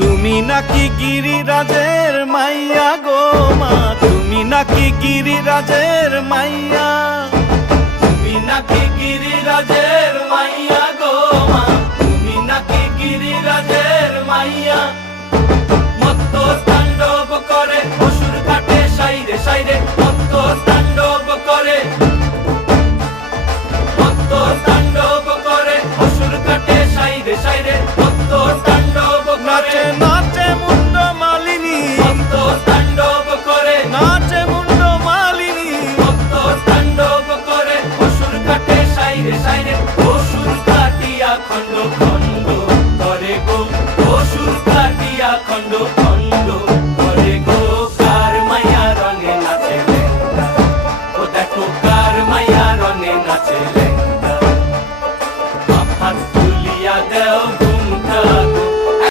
তুমি নাকি গিরিরাজের মাইয়া গো মা, তুমি নাকি গিরিরাজের মাইয়া, তুমি নাকি গিরিরাজের মাইয়া গো মা, তুমি নাকি গিরিরাজের মাইয়া। মত্ত তাণ্ডব করে অসুর কাটে সাইরে সাইরে, মত্ত তাণ্ডব করে, মত্ত তাণ্ডব করে অসুর কাটে সাইরে সাইরে, মত্ত তাণ্ডব করে। নাচে মুন্ড মালিনী, মত্ত তাণ্ডব করে, নাচে মুন্ড মালিনী, মত্ত তাণ্ডব করে অসুর কাটে সাইরে সাইরে, অসুর কাটিয়া খণ্ড খণ্ড করে গো, অসুর কাটিয়া খণ্ড